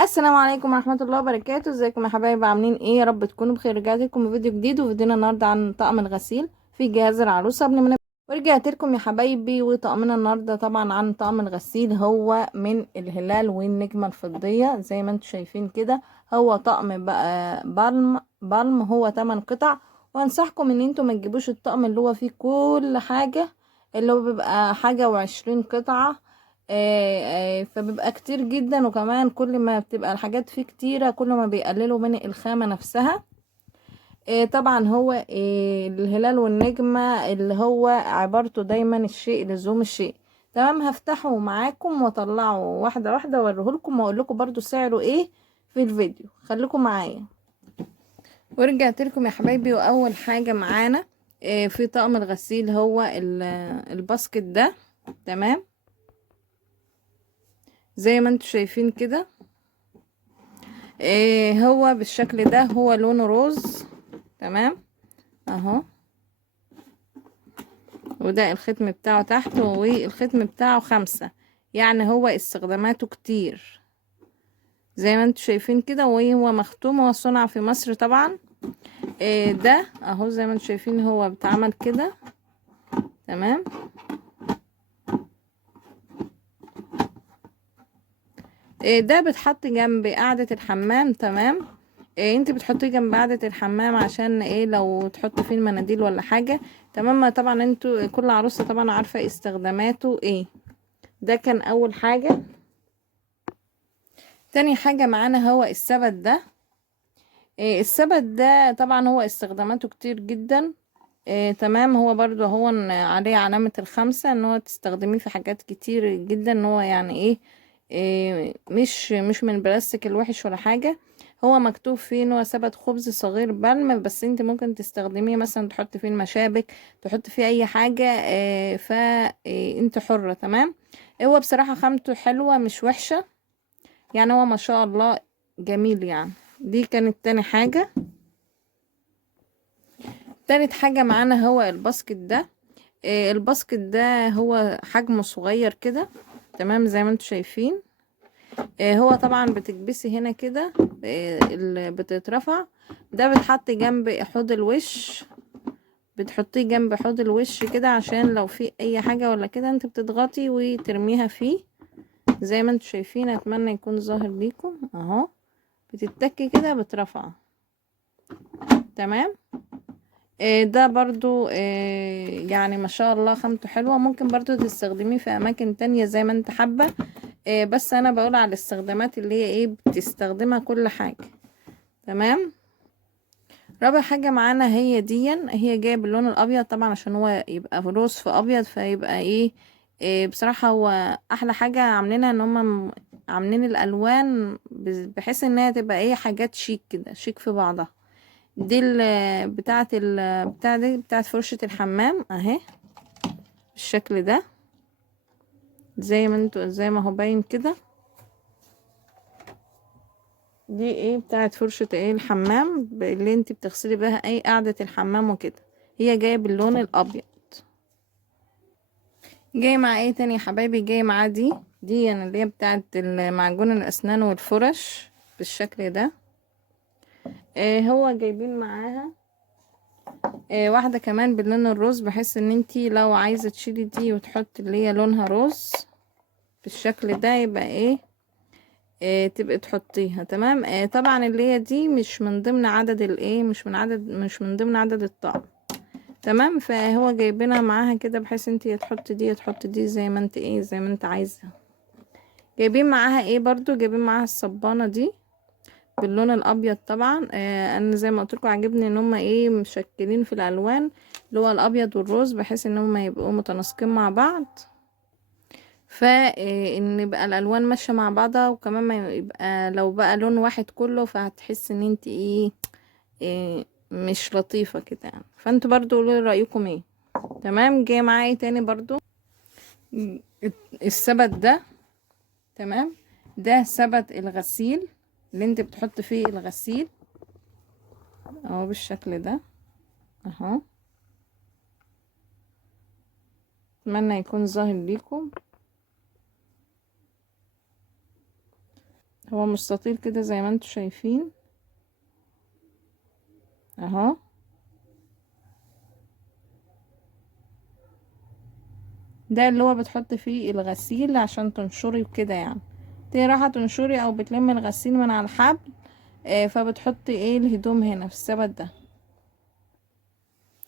السلام عليكم ورحمة الله وبركاته. ازيكم يا حبايبي؟ عاملين ايه؟ يا رب تكونوا بخير. رجعت لكم بفيديو جديد، وفيديونا النهارده عن طقم الغسيل في جهاز العروسة قبل ما نبدأ. ورجعت لكم يا حبايبي، وطقمنا النهارده طبعا عن طقم الغسيل هو من الهلال والنجمة الفضية زي ما انتم شايفين كده. هو طقم بقى بالم هو 8 قطع. وانصحكم ان انتم ما تجيبوش الطقم اللي هو فيه كل حاجة، اللي هو بيبقى حاجة وعشرين قطعة. فبيبقى كتير جدا، وكمان كل ما بتبقى الحاجات فيه كتيرة كل ما بيقللوا من الخامة نفسها. طبعا هو الهلال والنجمة اللي هو عبارته دايما الشيء لزوم الشيء. تمام، هفتحه معاكم واطلعه واحدة واحدة واوريهولكم واقول لكم برضو سعره ايه في الفيديو. خليكم معايا. ورجعت لكم يا حبايبي، واول حاجة معانا في طقم الغسيل هو الباسكت ده. تمام، زي ما انتم شايفين كده. هو بالشكل ده، هو لونه روز. تمام اهو. وده الختم بتاعه تحت، والختم بتاعه 5. يعني هو استخداماته كتير زي ما انتم شايفين كده، وهو مختوم وصنع في مصر طبعا. ده اهو زي ما انتم شايفين هو بيتعمل كده. تمام. ده بتحط جنب قاعدة الحمام. تمام. انت بتحطيه جنب قاعدة الحمام عشان ايه؟ لو تحط فيه المناديل ولا حاجة. تمام. طبعا انتوا كل عروسة طبعا عارفة استخداماته ايه. ده كان اول حاجة. تاني حاجة معانا هو السبت ده. السبت ده طبعا هو استخداماته كتير جدا. تمام. هو برضو هو عليه علامة ال5 ان هو تستخدميه في حاجات كتير جدا، ان هو يعني ايه، مش من البلاستيك الوحش ولا حاجة. هو مكتوب فيه ان هو سبت خبز صغير بلم، بس انت ممكن تستخدميه مثلا تحط فيه المشابك، تحط فيه اي حاجة. فانت حرة. تمام. هو بصراحة خامته حلوة مش وحشة، يعني هو ما شاء الله جميل يعني. دي كانت تاني حاجة. تالت حاجة معانا هو الباسكت ده. الباسكت ده هو حجمه صغير كده. تمام، زي ما انتم شايفين. هو طبعا بتكبسي هنا كده، اللي بتترفع ده بتحط جنب حوض الوش. بتحطيه جنب حوض الوش كده عشان لو في اي حاجة ولا كده انت بتضغطي وترميها فيه. زي ما انتم شايفين، اتمنى يكون ظاهر ليكم اهو. بتتكي كده بترفع. تمام. ده برضو يعني ما شاء الله خامته حلوة. ممكن برضو تستخدميه في اماكن تانية زي ما انت حابة. بس انا بقول على الاستخدامات اللي هي ايه بتستخدمها كل حاجة. تمام. رابع حاجة معانا هي دي، هي جاية باللون الابيض طبعا عشان هو يبقى روز في ابيض، فيبقى ايه. بصراحة هو احلى حاجة عاملينها ان هم عاملين الالوان بحيث انها تبقى ايه حاجات شيك كده، شيك في بعضها. دي بتاعت فرشة الحمام اهي بالشكل ده. زي ما انتوا، زي ما هو باين كده. دي ايه بتاعت فرشة ايه الحمام اللي انت بتغسلي بها اي قاعدة الحمام وكده. هي جاية باللون الابيض. جاي مع ايه تاني يا حبايبي؟ جاي مع دي يعني اللي هي بتاعت معجون الاسنان والفرش بالشكل ده. هو جايبين معاها واحدة كمان باللون الروز، بحيث ان انتي لو عايزة تشيلي دي وتحطي اللي هي لونها روز بالشكل ده يبقى ايه. تبقى تحطيها. تمام. طبعا اللي هي دي مش من ضمن عدد الايه، مش من ضمن عدد الطقم. تمام. فهو جايبينها معاها كده بحيث انت يا تحطي دي يا تحطي دي زي ما انت ايه، زي ما انت عايزه. جايبين معاها ايه برضو؟ جايبين معاها الصبانه دي باللون الابيض طبعا. انا زي ما قلت لكم عجبني ان هم ايه مشكلين في الالوان اللي هو الابيض والروز، بحيث ان هم يبقوا متناسقين مع بعض. فان يبقى الالوان ماشيه مع بعضها، وكمان ما يبقى لو بقى لون واحد كله فهتحس ان انت إيه مش لطيفه كده يعني. فانتوا برضو قولوا لي رايكم ايه. تمام. جاي معايا إيه تاني برضو؟ م- السبت ده. تمام. ده سبت الغسيل اللي انت بتحط فيه الغسيل اهو بالشكل ده اهو. اتمنى يكون ظاهر ليكم. هو مستطيل كده زي ما انتوا شايفين اهو. ده اللي هو بتحط فيه الغسيل عشان تنشري وكده، يعني تيجي رايحة تنشري او بتلمي الغسيل من على الحبل، فبتحطي ايه الهدوم هنا في السبت ده.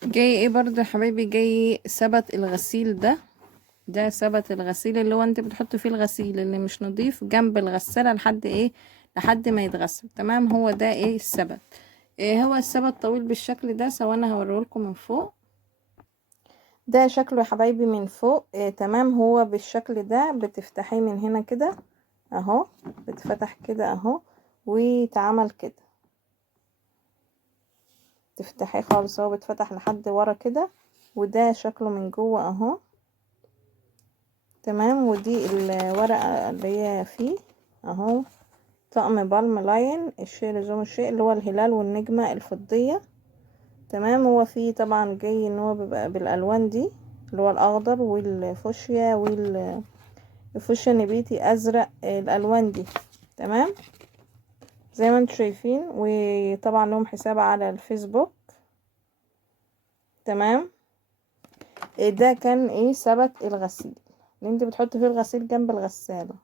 جاي ايه برضو يا حبايبي، جاي سبت الغسيل ده. ده سبت الغسيل اللي هو انت بتحط فيه الغسيل اللي مش نضيف جنب الغسالة لحد ايه، لحد ما يتغسل تمام. هو ده ايه السبت. إيه هو السبت طويل بالشكل ده، سواء انا هوريهولكم من فوق. ده شكله يا حبايبي من فوق. تمام. هو بالشكل ده بتفتحيه من هنا كده اهو، بتفتح كده اهو ويتعمل كده، تفتحيه خالص اهو، بتفتح لحد ورا كده. وده شكله من جوه اهو. تمام. ودي الورقة اللي هي فيه اهو، طقم بالم لاين الشيء لزوم الشيء اللي هو الهلال والنجمة الفضية. تمام. هو فيه طبعا جاي ان هو بيبقى بالالوان دي، اللي هو الاخضر والفوشيا والفوشيا نبيتي ازرق، الالوان دي. تمام زي ما انتم شايفين. وطبعا لهم حساب على الفيسبوك. تمام. ده كان ايه سبت الغسيل اللي انت بتحط فيه الغسيل جنب الغسالة.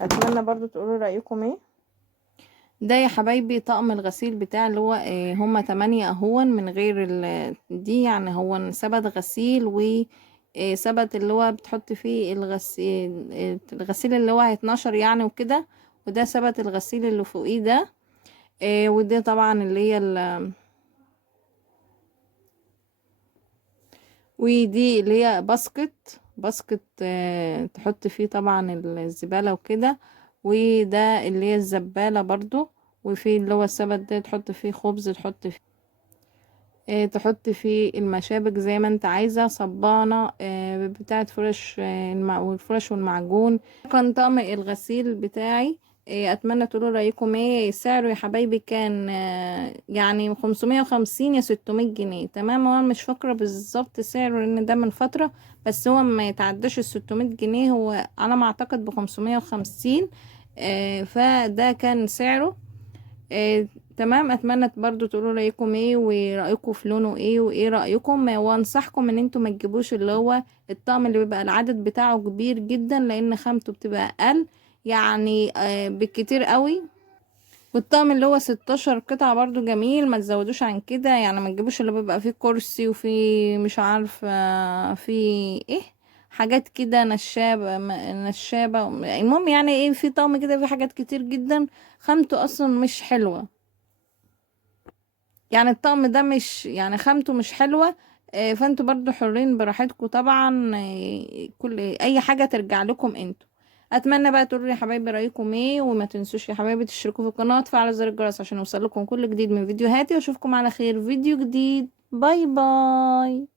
اتمنى برضو تقولوا رأيكم ايه. ده يا حبايبي طقم الغسيل بتاع اللي هو هما 8 اهون من غير دي، يعني هو سبت غسيل و سبت اللي هو بتحط فيه الغسيل، الغسيل اللي هو هيتنشر يعني وكده. وده سبت الغسيل اللي فوقيه ده. وده طبعا اللي هي ودي اللي هي باسكت تحط فيه طبعا الزبالة وكده. وده اللي هي الزبالة برضو. وفي اللي هو السبت ده تحط فيه خبز، تحط فيه المشابك زي ما انت عايزة، صبانة بتاعة فرش، والفرش والمعجون. كان طقم الغسيل بتاعي. اتمنى تقولوا رايكم ايه. سعره يا حبايبي كان يعني 550 يا 600 جنيه. تمام. هو مش فاكره بالظبط سعره لان ده من فتره، بس هو ما يتعداش 600 جنيه، هو على ما اعتقد ب 550. فده كان سعره. تمام. اتمنى برضو تقولوا رايكم ايه، ورأيكم في لونه ايه، وايه رأيكم. وانصحكم ان انتوا ما تجيبوش اللي هو الطقم اللي بيبقى العدد بتاعه كبير جدا، لان خامته بتبقى اقل يعني بالكتير قوي. والطقم اللي هو 16 قطعة برضو جميل، ما تزودوش عن كده يعني. ما تجيبوش اللي بيبقى فيه كرسي وفيه مش عارفه فيه ايه، حاجات كده نشابة نشابة. المهم يعني ايه، في طقم كده فيه حاجات كتير جدا خامته اصلا مش حلوة. يعني الطقم ده مش يعني خامته مش حلوة. فانتوا برضو حرين براحتكم طبعا. كل اي حاجة ترجع لكم انتوا. اتمنى بقى تقولوا لي يا حبايبي رايكم ايه، وما تنسوش يا حبايبي تشتركوا في القناه وتفعلوا زر الجرس عشان يوصلكم كل جديد من فيديوهاتي. واشوفكم على خير فيديو جديد. باي باي.